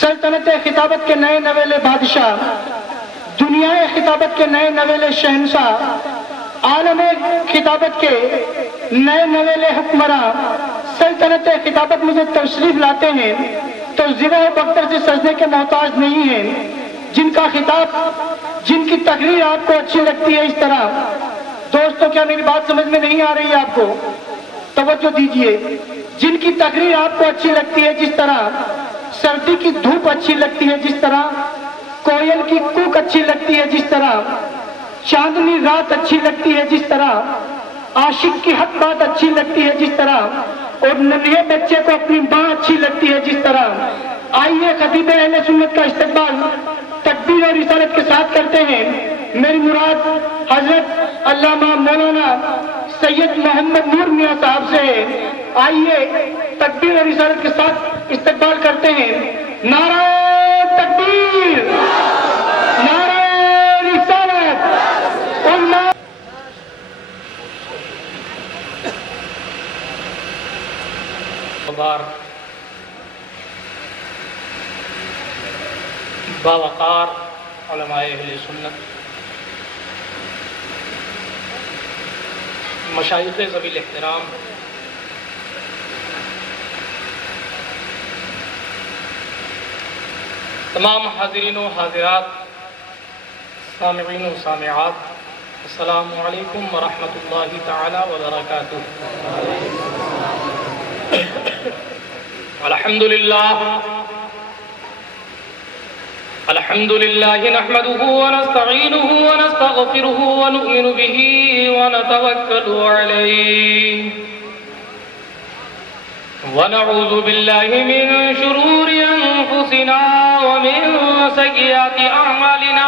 سلطنت خطابت کے نئے نویلے بادشاہ، دنیا خطابت کے نئے نویلے شہنشاہ، عالم خطابت کے نئے نویلے حکمراں سلطنت خطابت میں جو تشریف لاتے ہیں تو ذبح و بکر سے سجدے کے محتاج نہیں ہیں، جن کا خطاب، جن کی تقریر آپ کو اچھی لگتی ہے اس طرح۔ دوستو کیا میری بات سمجھ میں نہیں آ رہی ہے آپ کو؟ توجہ دیجئے۔ جن کی تقریر آپ کو اچھی لگتی ہے جس طرح سردی کی دھوپ اچھی لگتی ہے، جس طرح کوئل کی کوک اچھی لگتی ہے، جس طرح چاندنی رات اچھی لگتی ہے، جس طرح عاشق کی حق بات اچھی لگتی ہے، جس طرح اور ننھے بچے کو اپنی ماں اچھی لگتی ہے، جس طرح آئیے خطیب اہل سنت کا استقبال تکبیر اور رسالت کے ساتھ کرتے ہیں۔ میری مراد حضرت علامہ مولانا سید محمد نور میاں صاحب سے ہے۔ آئیے تکبیر اور رسالت کے ساتھ استقبال کرتے ہیں۔ نعرہ تکبیر، نعرہ رسالت اور باوقار علماء اہل سنت، مشائخ ذوی الاحترام، تمام حاضرین و حاضرات، سامعین و سامعات، السلام علیکم ورحمۃ اللہ تعالی وبرکاتہ۔ الحمد للہ نحمده ونستعینه ونستغفره ونؤمن به ونتوکل علیہ ونعوذ باللہ من شرور انفسنا ومن سیئات اعمالنا،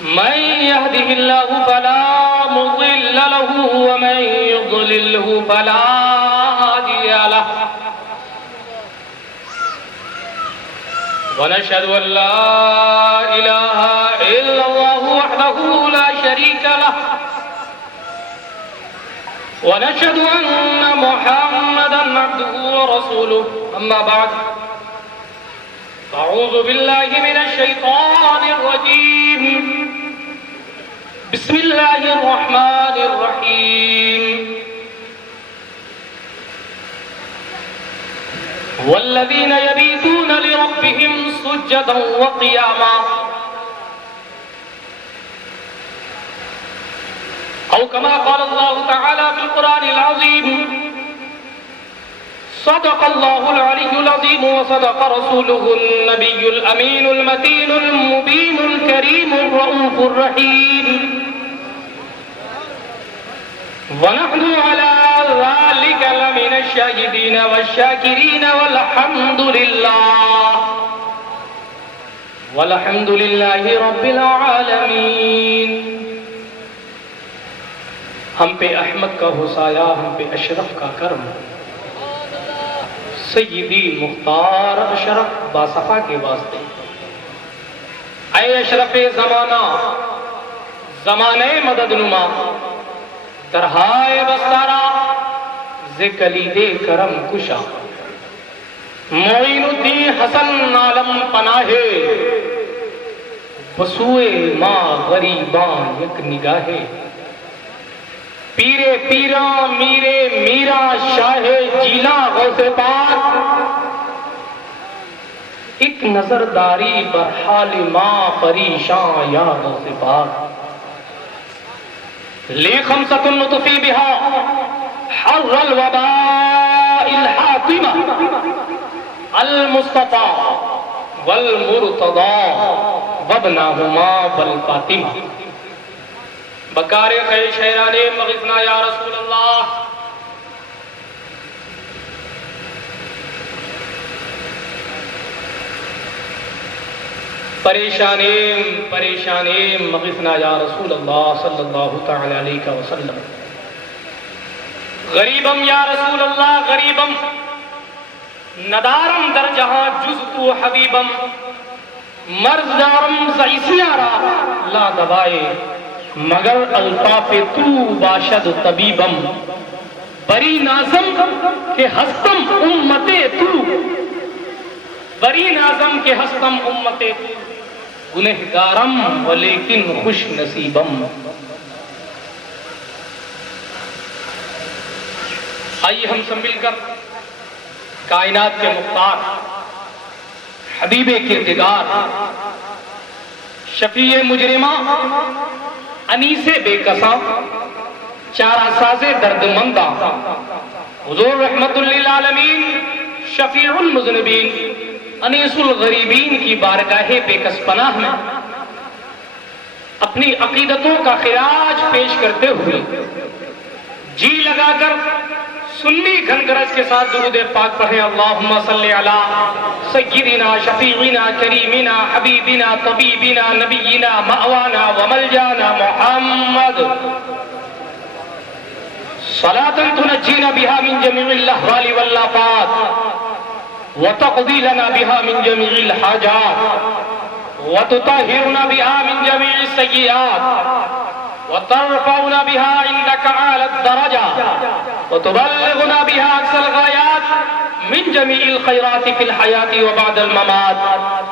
من يهده الله فلا مضل له ومن يضلله فلا هادي له، ونشهد أن لا إله إلا الله وحده لا شريك له، ونشهد أن محمدا عبده ورسوله، أما بعد أعوذ بالله من الشيطان الرجيم، بسم الله الرحمن الرحيم، والذين يبيتون لربهم سجدا وقياما، أو كما قال الله تعالى في القرآن العظيم، صدق الله العلي العظيم وصدق رسوله النبي الأمين المتين المبين الكريم الرؤوف الرحيم، ونحن على ذلك لمن الشاهدين والشاكرين والحمد لله رب العالمين۔ ہم پہ احمد کا حسایہ، ہم پہ اشرف کا کرم، سیدی مختار اشرف باصفا کے واسطے۔ اے اشرف زمانہ، زمانہ مدد نما، درہائے بستارا ز کلید کرم کشا، معین الدین حسن عالم پناہے، بسوئے ماں غریباں یک نگاہے، پیرے پیراں میرے میرا شاہ جیلا غوث پاک، ایک نظر داری بر حال ماں پریشاں یا غوث پاک، لی خمسۃ نطفی بہا حر الوباء الحاطمہ، المصطفیٰ والمرتضیٰ وابنہما والفاطمہ، بکار خیر شہران مغثنا یا رسول اللہ۔ پریشانیم مغثنا یا رسول اللہ صلی اللہ تعالی علیہ وسلم، غریبم یا رسول اللہ غریبم، ندارم در جہاں جز تو حبیبم، مرض دارم زعیسیارا لا دوائے، مگر الطاف تو باشد طبیبم، بری نازم کہ ہستم امت تو، بری نازم کے ہستم امت گنہگارم ولیکن خوش نصیبم. آئیے ہم سب مل کر کائنات کے مختار، حبیب کردگار، شفیع مجرمہ، انیس بے کساں، چارہ ساز درد مندہ، حضور رحمت للعالمین، شفیع المذنبین، انیس الغریبین کی بارگاہ بے کس پناہ میں اپنی عقیدتوں کا خراج پیش کرتے ہوئے جی لگا کر سنی گھنگرج کے ساتھ درود پاک پڑھیں. اللہم صلی علی سیدنا شفیعنا کریمنا حبیبنا طبیبنا نبینا مأوانا وملجانا محمد صلاة تنجینا بها من جمیع الاحوال والآفات وتقضی لنا بها من جمیع الحاجات وتطہرنا بها من جمیع السیئات وترفعنا بها عندك أعلى الدرجات وتبلغنا بها أقصى الغايات من جميع الخيرات في الحياة وبعد الممات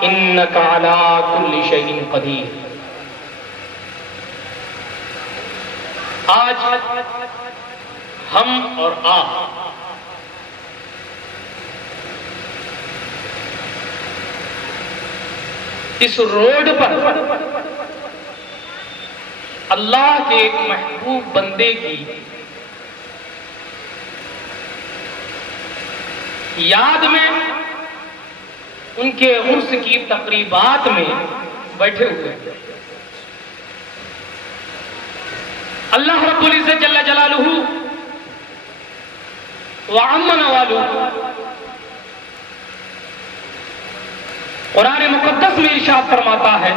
إنك على كل شيء قدير. آج ہم اور آپ اس روڈ پر اللہ کے ایک محبوب بندے کی یاد میں ان کے عرس کی تقریبات میں بیٹھے ہوئے ہیں. اللہ رب العزت جل جلالہ وعم نوالہ قرآن مقدس میں ارشاد فرماتا ہے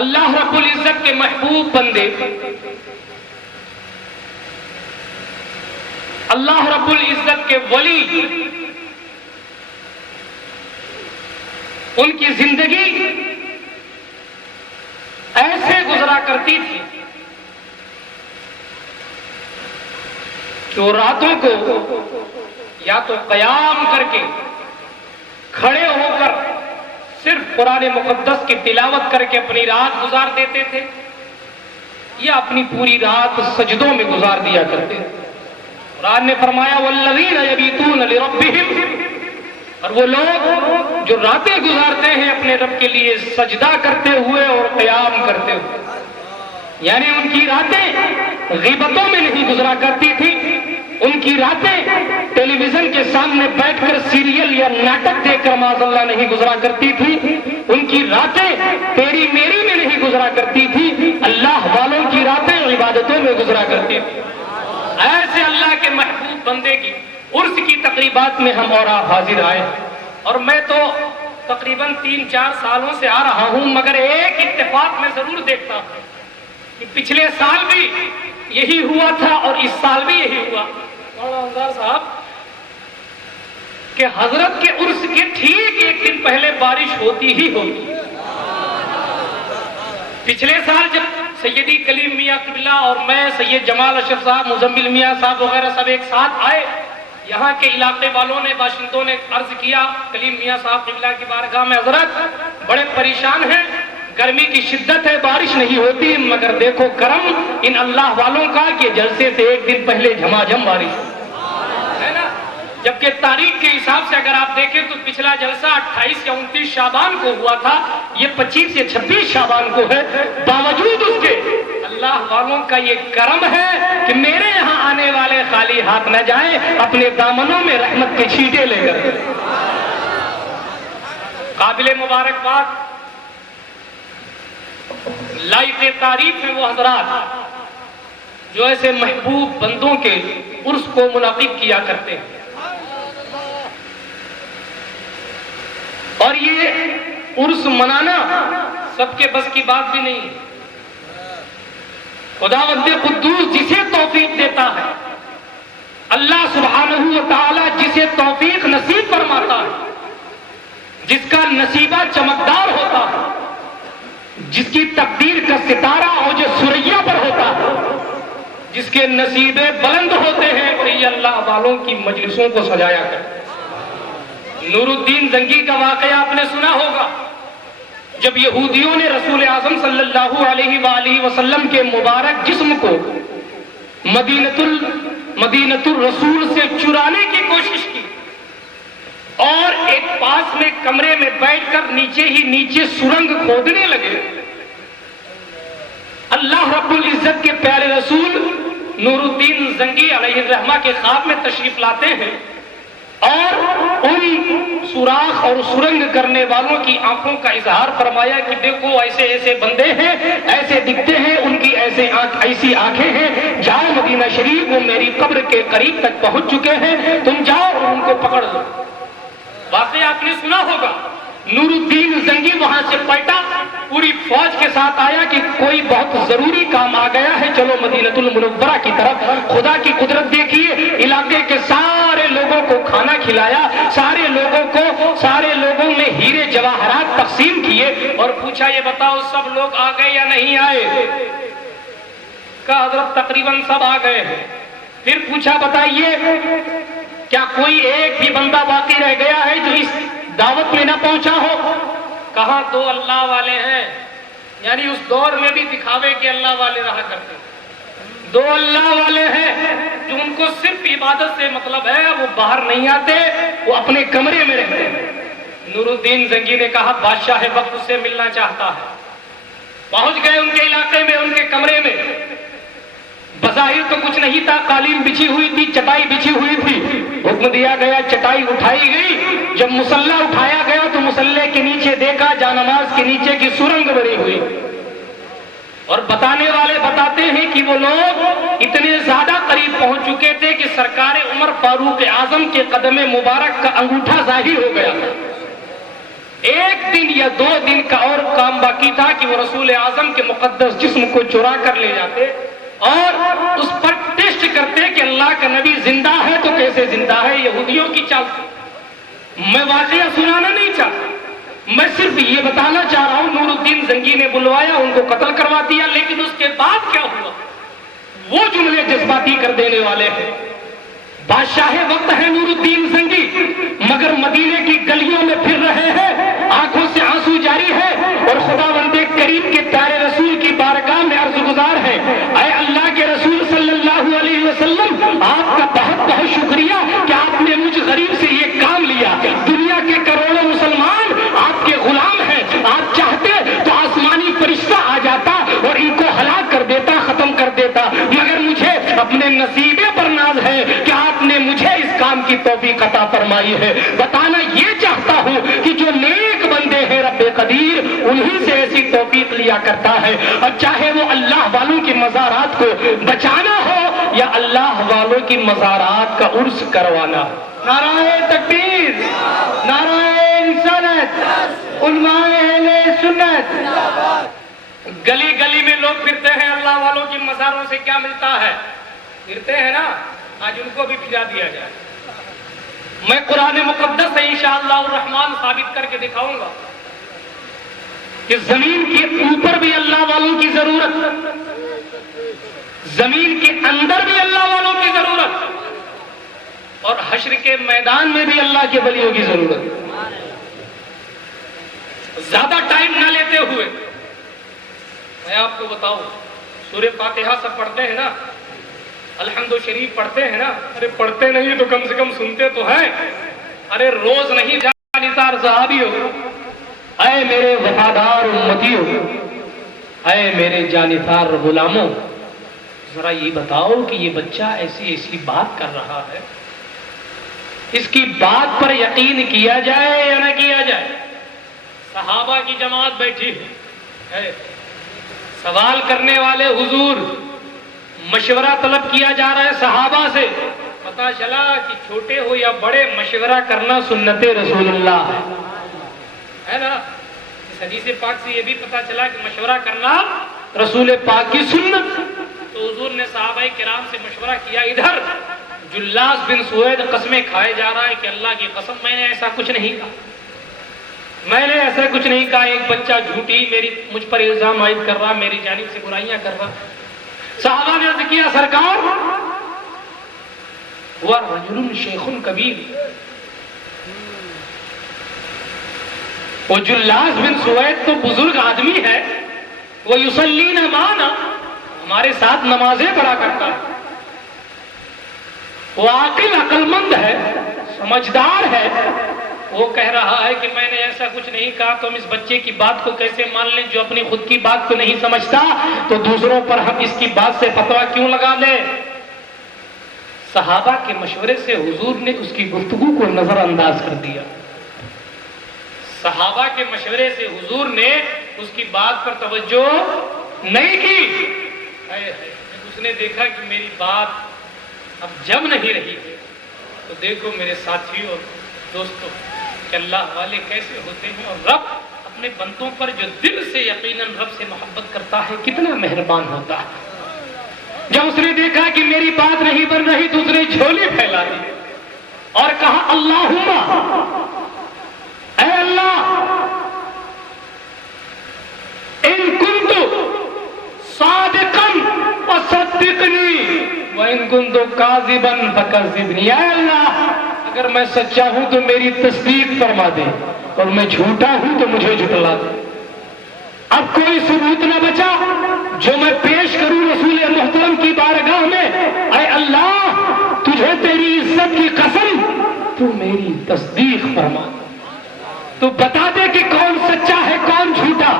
اللہ رب العزت کے محبوب بندے، اللہ رب العزت کے ولی، ان کی زندگی ایسے گزرا کرتی تھی کہ وہ راتوں کو یا تو قیام کر کے کھڑے ہو کر صرف قرآن مقدس کی تلاوت کر کے اپنی رات گزار دیتے تھے یا اپنی پوری رات سجدوں میں گزار دیا کرتے تھے. قرآن نے فرمایا والذین یبیتون لربہم، اور وہ لوگ جو راتیں گزارتے ہیں اپنے رب کے لیے سجدہ کرتے ہوئے اور قیام کرتے ہوئے، یعنی ان کی راتیں غیبتوں میں نہیں گزرا کرتی تھی، ان کی راتیں ٹیلی ویژن کے سامنے بیٹھ کر سیریل یا ناٹک دیکھ کر معاذ اللہ نہیں گزرا کرتی تھی، ان کی راتیں تیری میری میں نہیں گزرا کرتی تھی، اللہ والوں کی راتیں عبادتوں میں گزرا کرتی تھی. ایسے اللہ کے محبوب بندے کی عرس کی تقریبات میں ہم اور آپ حاضر آئے، اور میں تو تقریباً 3-4 سالوں سے آ رہا ہوں، مگر ایک اتفاق میں ضرور دیکھتا ہوں کہ پچھلے سال بھی یہی ہوا تھا اور اس سال بھی یہی ہوا. مولانا انصار صاحب کہ حضرت کے عرس کے ٹھیک ایک دن پہلے بارش ہوتی ہی ہوتی. پچھلے سال جب سیدی کلیم میاں قبلہ اور میں سید جمال اشرف صاحب، مزمل میاں صاحب وغیرہ سب ایک ساتھ آئے، یہاں کے علاقے والوں نے، باشندوں نے عرض کیا کلیم میاں صاحب قبلہ کی بارگاہ میں حضرت بڑے پریشان ہیں، گرمی کی شدت ہے، بارش نہیں ہوتی، مگر دیکھو کرم ان اللہ والوں کا کہ جلسے سے ایک دن پہلے جھماجھم بارش ہے نا. جبکہ تاریخ کے حساب سے اگر آپ دیکھیں تو پچھلا جلسہ 28 یا 29 شعبان کو ہوا تھا، یہ 25 یا 26 شعبان کو ہے. باوجود اس کے اللہ والوں کا یہ کرم ہے کہ میرے یہاں آنے والے خالی ہاتھ نہ جائیں، اپنے دامنوں میں رحمت کے چھینٹے لے کر. قابل مبارکباد لائق تعریف ہیں وہ حضرات جو ایسے محبوب بندوں کے عرس کو منعقد کیا کرتے ہیں. اور یہ عرس منانا سب کے بس کی بات بھی نہیں. خداوند قدوس جسے توفیق دیتا ہے، اللہ سبحانہ و تعالی جسے توفیق نصیب فرماتا ہے، جس کا نصیبہ چمکدار ہوتا ہے، جس کی تقدیر کا ستارہ اوج سریا پر ہوتا ہے، جس کے نصیبے بلند ہوتے ہیں، وہی اللہ والوں کی مجلسوں کو سجایا کرتے ہیں. نور الدین زنگی کا واقعہ آپ نے سنا ہوگا، جب یہودیوں نے رسول اعظم صلی اللہ علیہ وآلہ وسلم کے مبارک جسم کو مدینۃ الرسول سے چرانے کی کوشش کی اور ایک پاس میں کمرے میں بیٹھ کر نیچے ہی نیچے سرنگ کھودنے لگے، اللہ رب العزت کے پیارے رسول نور الدین زنگی علیہ الرحمہ کے خواب میں تشریف لاتے ہیں اور ان سوراخ اور سرنگ کرنے والوں کی آنکھوں کا اظہار فرمایا کہ دیکھو ایسے ایسے بندے ہیں، ایسے دکھتے ہیں، ان کی ایسی آنکھیں ہیں، جاؤ مدینہ شریف، وہ میری قبر کے قریب تک پہنچ چکے ہیں، تم جاؤ اور ان کو پکڑ لو۔ واقعہ آپ نے سنا ہوگا، نور الدین زنگی وہاں سے پلٹا، پوری فوج کے ساتھ آیا کہ کوئی بہت ضروری کام آ گیا ہے، چلو مدینۃ المنورہ کی طرف۔ خدا کی قدرت دیکھیے، علاقے کے سارے لوگوں کو کھانا کھلایا، سارے لوگوں میں ہیرے جواہرات تقسیم کیے اور پوچھا یہ بتاؤ سب لوگ آ گئے یا نہیں آئے؟ کہا حضرت تقریباً سب آ گئے ہیں۔ پھر پوچھا بتائیے کیا کوئی ایک بھی بندہ باقی رہ گیا ہے جو اس دعوت میں نہ پہنچا ہو؟ کہاں دو اللہ والے ہیں، یعنی اس دور میں بھی دکھاوے کے اللہ والے رہا کرتے، دو اللہ والے ہیں جو ان کو صرف عبادت سے مطلب ہے، وہ باہر نہیں آتے، وہ اپنے کمرے میں رہتے ہیں۔ نور الدین زنگی نے کہا بادشاہ وقت اس سے ملنا چاہتا ہے۔ پہنچ گئے ان کے علاقے میں، ان کے کمرے میں۔ بظاہر تو کچھ نہیں تھا، قالین بچھی ہوئی تھی، چٹائی بچھی ہوئی تھی۔ حکم دیا گیا، چٹائی اٹھائی گئی۔ جب مصلی اٹھایا گیا تو مصلی کے نیچے دیکھا جانماز کے نیچے کی سرنگ بنی ہوئی، اور بتانے والے بتاتے ہیں کہ وہ لوگ اتنے زیادہ قریب پہنچ چکے تھے کہ سرکار عمر فاروق اعظم کے قدم مبارک کا انگوٹھا ظاہر ہو گیا تھا۔ ایک دن یا 2 دن کا اور کام باقی تھا کہ وہ رسول اعظم کے مقدس جسم کو چرا کر لے جاتے اور اس پر ٹیسٹ کرتے کہ اللہ کا نبی زندہ ہے تو کیسے زندہ ہے۔ یہودیوں کی چال تھی۔ میں واقعہ سنانا نہیں چاہتا، میں صرف یہ بتانا چاہ رہا ہوں، نور الدین زنگی نے بلوایا، ان کو قتل کروا دیا، لیکن اس کے بعد کیا ہوا وہ جملے جذباتی کر دینے والے ہیں۔ بادشاہ وقت ہے نور الدین زنگی، مگر مدینے کی گلیوں میں پھر رہے ہیں، آنکھوں سے آنسو جاری ہے اور خداوند کریم کے پیارے رسول کی بارگاہ میں عرض گزار ہے، اے اللہ کے رسول صلی اللہ علیہ وسلم، آپ کا بہت بہت شکریہ کہ آپ نے مجھ غریب سے یہ کام لیا۔ دنیا کے کروڑوں مسلمان آپ کے غلام ہیں، آپ چاہتے تو آسمانی فرشتہ آ جاتا اور ان کو ہلاک کر دیتا، ختم کر دیتا، مگر مجھے اپنے نصیبے پر ناز ہے کہ آپ نے مجھے اس کام کی توفیق عطا فرمائی ہے۔ بتانا یہ چاہتا ہوں کہ جو نیک بندے ہیں رب قدیر انہی سے ایسی توفیق لیا کرتا ہے، اور چاہے وہ اللہ والوں کی مزارات کو بچانا ہو یا اللہ والوں کی مزارات کا عرس کروانا۔ نعرہ تکبیر، نعرہ انسانیت، عنوان اہل سنت۔ گلی گلی میں لوگ پھرتے ہیں، اللہ والوں کی مزاروں سے کیا ملتا ہے؟ پھرتے ہیں نا، آج ان کو بھی پھرا دیا جائے۔ میں قرآن مقدس سے انشاءاللہ الرحمن ثابت کر کے دکھاؤں گا کہ زمین کے اوپر بھی اللہ والوں کی ضرورت، زمین کے اندر بھی اللہ والوں کی ضرورت، اور حشر کے میدان میں بھی اللہ کے ولیوں کی ضرورت۔ زیادہ ٹائم نہ لیتے ہوئے میں آپ کو بتاؤں، سورہ فاتحہ سب پڑھتے ہیں نا، الحمد شریف پڑھتے ہیں نا، ارے پڑھتے نہیں تو کم سے کم سنتے تو ہیں، ارے روز نہیں جانثار صحابی ہو، اے میرے وفادار امتیوں، اے میرے جانثار غلاموں، ذرا یہ بتاؤ کہ یہ بچہ ایسی بات کر رہا ہے، اس کی بات پر یقین کیا جائے یا نہ کیا جائے؟ صحابہ کی جماعت بیٹھی ہے، سوال کرنے والے حضور، مشورہ طلب کیا جا رہا ہے صحابہ سے، پتا چلا کہ چھوٹے ہو یا بڑے مشورہ کرنا سنت رسول اللہ ہے نا۔ اس حدیث پاک سے یہ بھی پتا چلا کہ مشورہ کرنا رسول پاک کی سنت۔ تو حضور نے صحابہ کرام سے مشورہ کیا، ادھر جلاس بن سوید قسمیں کھائے جا رہا ہے کہ اللہ کی قسم میں نے ایسا کچھ نہیں کہا، میں نے ایسا کچھ نہیں کہا، ایک بچہ جھوٹی مجھ پر الزام عائد کر رہا، میری جانب سے برائیاں کر رہا۔ صحابہ نے عرض کیا، سرکار ہوا رجل شیخ کبیر، وہ جلاس بن سوید تو بزرگ آدمی ہے، وہ یصلین معنا، ہمارے ساتھ نمازیں پڑھا کرتا ہے، وہ عقل مند ہے، سمجھدار ہے، وہ کہہ رہا ہے کہ میں نے ایسا کچھ نہیں کہا، تو ہم اس بچے کی بات کو کیسے مان لیں جو اپنی خود کی بات کو نہیں سمجھتا، تو دوسروں پر ہم اس کی بات سے فتویٰ کیوں لگا دیں؟ صحابہ کے مشورے سے حضور نے اس کی گفتگو کو نظر انداز کر دیا، صحابہ کے مشورے سے حضور نے اس کی بات پر توجہ نہیں کی۔ جب اس نے دیکھا کہ میری بات اب جم نہیں رہی ہے، تو دیکھو میرے ساتھیوں اور دوستوں کہ اللہ والے کیسے ہوتے ہیں، اور رب اپنے بندوں پر جو دل سے یقیناً رب سے محبت کرتا ہے کتنا مہربان ہوتا ہے۔ جب اس نے دیکھا کہ میری بات نہیں بن رہی تو اس نے جھولی پھیلا دی اور کہا اللہم، اے اللہ، ان کنت صادقا فصدقنی وان کنت کاذبا فکذبنی، اے اللہ اگر میں سچا ہوں تو میری تصدیق فرما دے اور میں جھوٹا ہوں تو مجھے جھٹلا دے۔ اب کوئی ثبوت نہ بچا جو میں پیش کروں رسول محترم کی بارگاہ میں، اے اللہ تجھے تیری عزت کی قسم تو میری تصدیق فرما دے، تو بتا دے کہ کون سچا ہے کون جھوٹا۔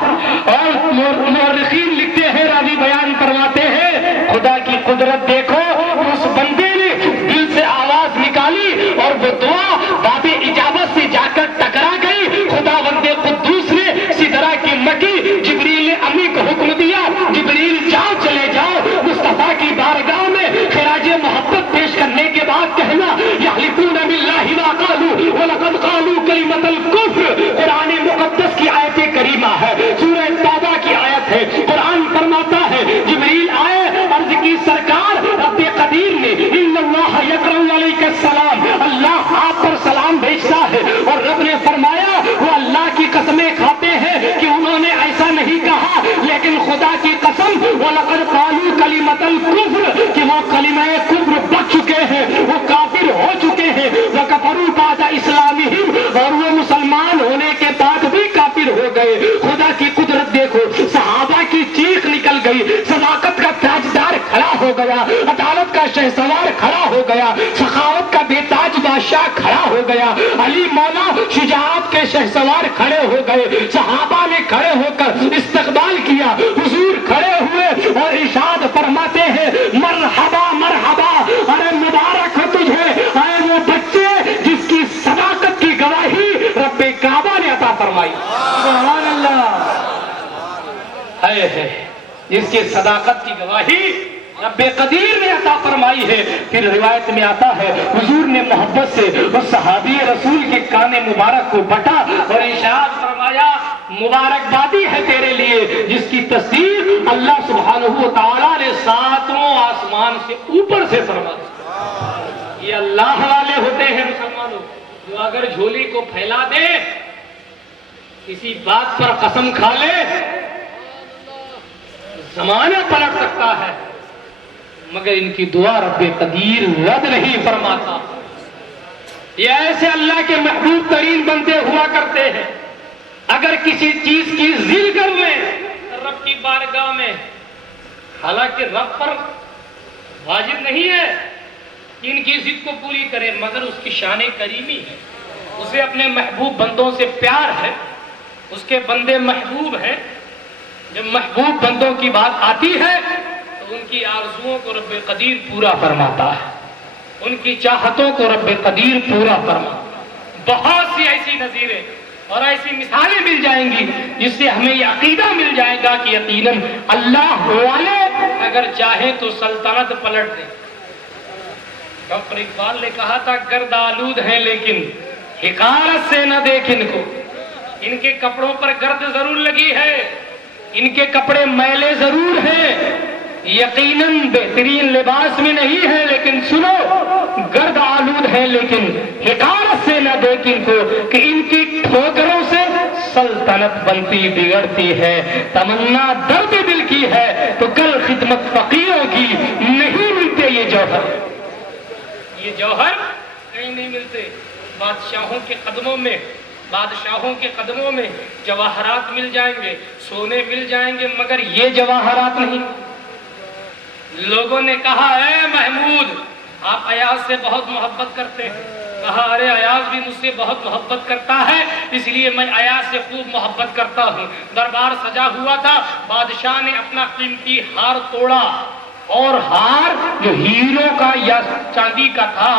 اور مورخین لکھتے ہیں، راوی بیان فرماتے ہیں، خدا کی قدرت دیکھو، اس بندے نے دل سے آواز نکالی اور وہ دعا باب اجابت سے جا کر ٹکرا گئی۔ خدا بندے قدوس نے سدرہ کی مٹی جبریل امی کو حکم دیا، جبریل جاؤ چلے جاؤ مصطفیٰ کی بارگاہ میں خراج محبت پیش کرنے کے بعد کہنا یحلفون باللہ ما قالوا ولقد قالوا کلمۃ الکفر۔ قرآن مقدس کی آیت کریمہ ہے، سورہ توبہ کی آیت ہے۔ قرآن فرماتا ہے جبریل آئے، عرض کی سرکار رب قدیر نے ان اللہ یقرأ علیک السلام، اللہ آپ پر سلام بھیجتا ہے، اور رب نے فرمایا وہ اللہ کی قسمیں کھاتے ہیں کہ انہوں نے ایسا نہیں کہا، لیکن خدا کی قسم وَلَقَدْ قَالُوا كَلِمَةَ الْكُفْرِ کہ وہ کلمہ کفر بک چکے ہیں، وہ کافر ہو چکے ہیں، وَكَفَرُوا بَعْدَ إِسْلَامِهِمْ، اور وہ مسلمان ہونے کے بعد بھی کافر ہو گئے۔ خدا کی قدرت دیکھو، صحابہ کی چیخ نکل گئی، صداقت کا تاجدار کھڑا ہو گیا، عدالت کا شہسوار کھڑا ہو گیا، سخاوت کا بے تاج بادشاہ کھڑا ہو گیا، علی مولا شجاعت کے شہسوار کھڑے ہو گئے، صحابہ نے کھڑے ہو کر استقبال کیا، حضور کھڑے ہوئے اور ارشاد فرماتے ہیں مرحبا مرحبا، ارے مبارک ہو تجھے، اے وہ بچے جس کی صداقت کی گواہی رب کعبہ نے عطا فرمائی، سبحان اللہ، ہے جس کی صداقت کی گواہی رب قدیر نے عطا فرمائی ہے۔ پھر روایت میں آتا ہے حضور نے محبت سے اس صحابی رسول کے کان مبارک کو بٹا اور ارشاد فرمایا مبارکبادی ہے تیرے لیے جس کی تصدیق اللہ سبحانہ و تعالیٰ نے ساتوں آسمان سے اوپر سے فرما دی۔ یہ اللہ والے ہوتے ہیں مسلمانوں، جو اگر جھولی کو پھیلا دے، کسی بات پر قسم کھا لے، زمانہ پلٹ سکتا ہے، مگر ان کی دعا رب قدیر رد نہیں فرماتا۔ یہ ایسے اللہ کے محبوب ترین بندے ہوا کرتے ہیں، اگر کسی چیز کی ضد کر لیں رب کی بارگاہ میں، حالانکہ رب پر واجب نہیں ہے کہ ان کی ضد کو پوری کرے، مگر اس کی شان کریمی ہے، اسے اپنے محبوب بندوں سے پیار ہے، اس کے بندے محبوب ہیں۔ جب محبوب بندوں کی بات آتی ہے تو ان کی آرزوؤں کو رب قدیر پورا فرماتا ہے، ان کی چاہتوں کو رب قدیر پورا فرماتا ہے۔ بہت سی ایسی نظیریں اور ایسی مثالیں مل جائیں گی جس سے ہمیں یہ عقیدہ مل جائے گا کہ یقیناً اللہ والے اگر چاہیں تو سلطنت پلٹ دیں۔ ڈاکٹر اقبال نے کہا تھا گرد آلود ہیں لیکن حقارت سے نہ دیکھ ان کو، ان کے کپڑوں پر گرد ضرور لگی ہے، ان کے کپڑے میلے ضرور ہیں، یقیناً بہترین لباس میں نہیں ہے، لیکن سنو گرد آلود ہے لیکن حقارت سے نہ دیکھ ان کو کہ ان کی ٹھوکروں سے سلطنت بنتی بگڑتی ہے۔ تمنا درد دل کی ہے تو کل خدمت فقیروں کی نہیں ملتے یہ جوہر، یہ جوہر کہیں نہیں ملتے۔ بادشاہوں کے قدموں میں بادشاہوں کے قدموں میں جواہرات مل جائیں گے، سونے مل جائیں گے، مگر یہ جواہرات نہیں۔ لوگوں نے کہا اے محمود، آپ ایاز سے بہت محبت کرتے ہیں۔ کہا ارے ایاز بھی مجھ سے بہت محبت کرتا ہے، اس لیے میں ایاز سے خوب محبت کرتا ہوں۔ دربار سجا ہوا تھا، بادشاہ نے اپنا قیمتی ہار توڑا، اور ہار جو ہیروں کا یا چاندی کا تھا،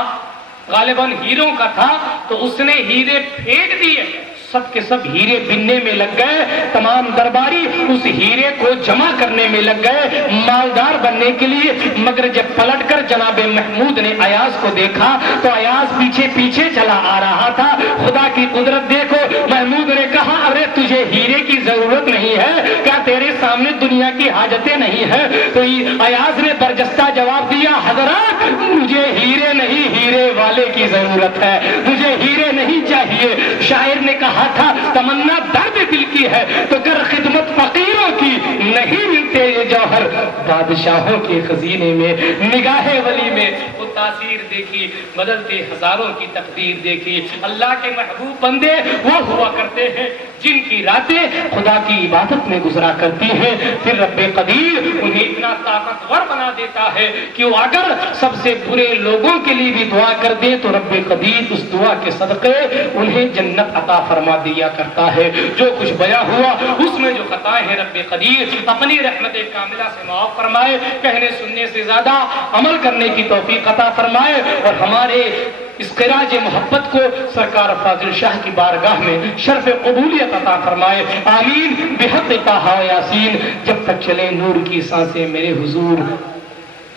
غالباً ہیروں کا تھا، تو اس نے ہیرے پھینک دیے، سب کے سب ہیرے بننے میں لگ گئے۔ تمام درباری اس ہیرے کو جمع کرنے میں لگ گئے مالدار بننے کے لیے، مگر جب پلٹ کر جناب محمود نے ایاز کو دیکھا تو ایاز پیچھے پیچھے چلا آ رہا تھا۔ خدا کی قدرت دیکھو، محمود نے کہا ارے تجھے ہیرے کی ضرورت نہیں ہے کیا؟ تیرے سامنے دنیا کی حاجتیں نہیں ہیں؟ تو ایاز نے برجستہ جواب دیا، حضرات مجھے ہیرے نہیں، ہیرے والے کی ضرورت ہے، مجھے ہیرے نہیں چاہیے۔ شاعر نے کہا تھا تمنا درد دل کی ہے تو گر خدمت فقیروں کی، نہیں ملتے یہ جوہر بادشاہوں کے خزینے میں۔ نگاہ ولی میں وہ تاثیر دیکھی، بدلتے ہزاروں کی تقدیر دیکھی۔ اللہ کے محبوب بندے وہ ہوا کرتے ہیں جن کی راتیں خدا کی عبادت میں گزرا کرتی ہیں، پھر رب قدیر انہیں اتنا طاقتور بنا دیتا ہے کہ وہ اگر سب سے برے لوگوں کے لیے بھی دعا کر دے تو رب قدیر اس دعا کے صدقے انہیں جنت عطا فرما دیا کرتا ہے۔ جو کچھ بیان ہوا اس میں جو خطائیں ہیں رب قدیر اپنی رحمت کاملہ سے معاف فرمائے، کہنے سننے سے زیادہ عمل کرنے کی توفیق عطا فرمائے، اور ہمارے اس خراج محبت کو سرکار فاضل شاہ کی بارگاہ میں شرف قبولیت عطا فرمائے، آمین بحق طٰہٰ و یاسین۔ جب تک چلے نور کی سانسیں میرے حضور،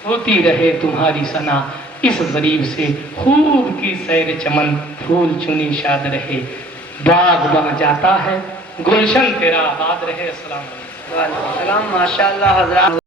ہوتی رہے تمہاری ثنا، اس غریب سے خوب کی سیر چمن، پھول چنی شاد رہے، باغ بہہ جاتا ہے گلشن تیرا آباد رہے۔ السلام علیکم۔ وعلیکم السلام، ماشاءاللہ حضرات۔